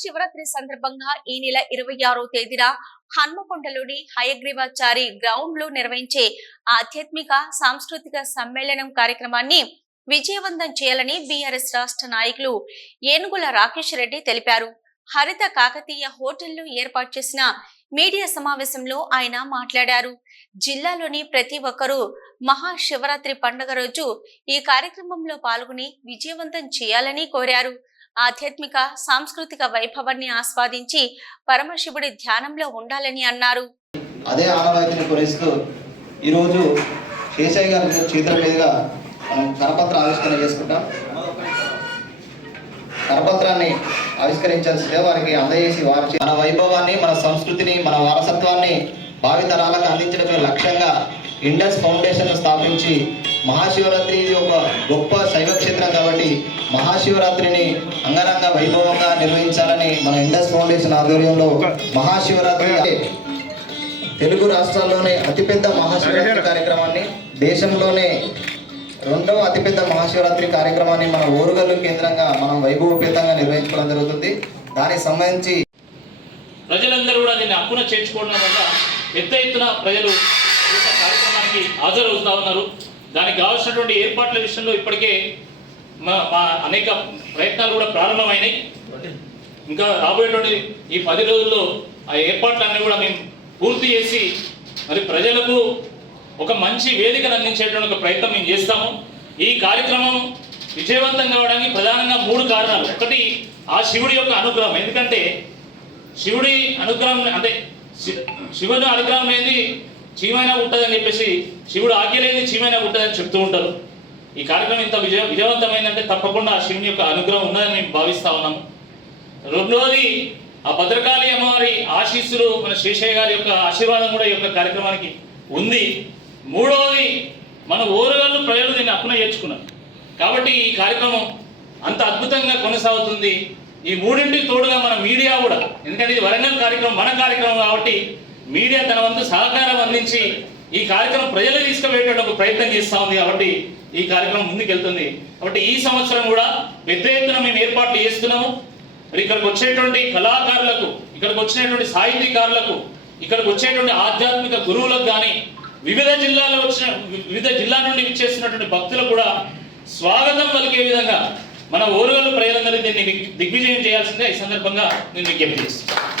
శివరాత్రి సందర్భంగా ఈ నెల 26వ తేదీన హన్మకొండలోని హయగ్రీవాచారి గ్రౌండ్ లో నిర్వహించే ఆధ్యాత్మిక సాంస్కృతిక సమ్మేళనం కార్యక్రమాన్ని విజయవంతం చేయాలని బీఆర్ఎస్ రాష్ట్ర నాయకులు ఏనుగుల రాకేష్ రెడ్డి తెలిపారు. హరిత కాకతీయ హోటల్లో ఏర్పాటు చేసిన మీడియా సమావేశంలో ఆయన మాట్లాడారు. జిల్లాలోని ప్రతి ఒక్కరూ మహాశివరాత్రి పండుగ రోజు ఈ కార్యక్రమంలో పాల్గొని విజయవంతం చేయాలని కోరారు. ఆధ్యాత్మిక సాంస్కృతిక వైభవాన్ని ఆస్వాదించి పరమశివుడి ధ్యానంలో ఉండాలని అన్నారు. అదే ఆనవాయితీని కొనసాగిస్తూ ఈరోజు శేషయ్య గారి చేతుల మీదుగా మనం కరపత్ర ఆవిష్కరణ చేసుకుంటాం. కరపత్రాన్ని ఆవిష్కరించాల్సిందే వారికి అందజేసి వారి మన వైభవాన్ని, మన సంస్కృతిని, మన వారసత్వాన్ని భావితరాలకు అందించడమే లక్ష్యంగా ఇండస్ ఫౌండేషన్ స్థాపించి మహాశివరాత్రి ఇది ఒక గొప్ప శైవ క్షేత్రం కాబట్టి మహాశివరాత్రిని అంగరంగ వైభవంగా నిర్వహించాలని మన ఇండస్ ఫౌండేషన్ ఆధ్వర్యంలో మహాశివరాత్రి తెలుగు రాష్ట్రాల్లోనే అతిపెద్ద మహాశివరాత్రి కార్యక్రమాన్ని, దేశంలోనే రెండవ అతిపెద్ద మహాశివరాత్రి కార్యక్రమాన్ని మన ఓరుగల్లు కేంద్రంగా మనం వైభవపేతంగా నిర్వహించుకోవడం జరుగుతుంది. దానికి సంబంధించి ప్రజలందరూ కూడా దీన్ని హక్కున చేర్చుకోవడం వల్ల పెద్ద ఎత్తున ప్రజలు కార్యక్రమానికి హాజరవుతా ఉన్నారు. దానికి కావాల్సినటువంటి ఏర్పాట్ల విషయంలో ఇప్పటికే మా అనేక ప్రయత్నాలు కూడా ప్రారంభమైనాయి. ఇంకా రాబోయేటువంటి ఈ 10 రోజుల్లో ఆ ఏర్పాట్లన్నీ కూడా మేము పూర్తి చేసి మరి ప్రజలకు ఒక మంచి వేదికను అందించేటువంటి ఒక ప్రయత్నం మేము చేస్తాము. ఈ కార్యక్రమం విజయవంతం కావడానికి ప్రధానంగా 3 కారణాలు. ఒకటి, ఆ శివుడి యొక్క అనుగ్రహం. ఎందుకంటే శివుడి అనుగ్రహం అంటే శివుని అనుగ్రహం లేని చీమైనా ఉంటుందని చెప్పేసి, శివుడు ఆజ్ఞ లేని చీమైనా ఉంటుందని చెప్తూ ఉంటారు. ఈ కార్యక్రమం ఇంత విజయవంతమైందంటే తప్పకుండా ఆ శివుని యొక్క అనుగ్రహం ఉన్నదని మేము భావిస్తూ ఉన్నాము. రెండవది, ఆ భద్రకాళి అమ్మవారి ఆశీస్సులు, మన శేషయ్య గారి యొక్క ఆశీర్వాదం కూడా ఈ యొక్క కార్యక్రమానికి ఉంది. మూడవది, మన ఓరుగల్లు ప్రజలు దీన్ని హక్కున చేర్చుకున్నారు కాబట్టి ఈ కార్యక్రమం అంత అద్భుతంగా కొనసాగుతుంది. ఈ మూడింటికి తోడుగా మన మీడియా కూడా, ఎందుకంటే ఇది వరంగల్ కార్యక్రమం, మన కార్యక్రమం కాబట్టి మీడియా తన వంతు సహకారం అందించి ఈ కార్యక్రమం ప్రజలకు తీసుకువెళ్ళేటువంటి ఒక ప్రయత్నం చేస్తూ ఉంది. కాబట్టి ఈ కార్యక్రమం ముందుకెళ్తుంది. కాబట్టి ఈ సంవత్సరం కూడా పెద్ద ఎత్తున మేము ఏర్పాట్లు చేస్తున్నాము. మరి ఇక్కడికి వచ్చేటువంటి కళాకారులకు, ఇక్కడికి వచ్చినటువంటి సాహితీకారులకు, ఇక్కడికి వచ్చేటువంటి ఆధ్యాత్మిక గురువులకు కానీ వివిధ జిల్లా నుండి విచ్చేస్తున్నటువంటి భక్తులకు కూడా స్వాగతం పలికే విధంగా మన ఓరుగల్లు ప్రజలందరూ దీన్ని దిగ్విజయం చేయాల్సిందే ఈ సందర్భంగా నేను విజ్ఞప్తి చేస్తాను.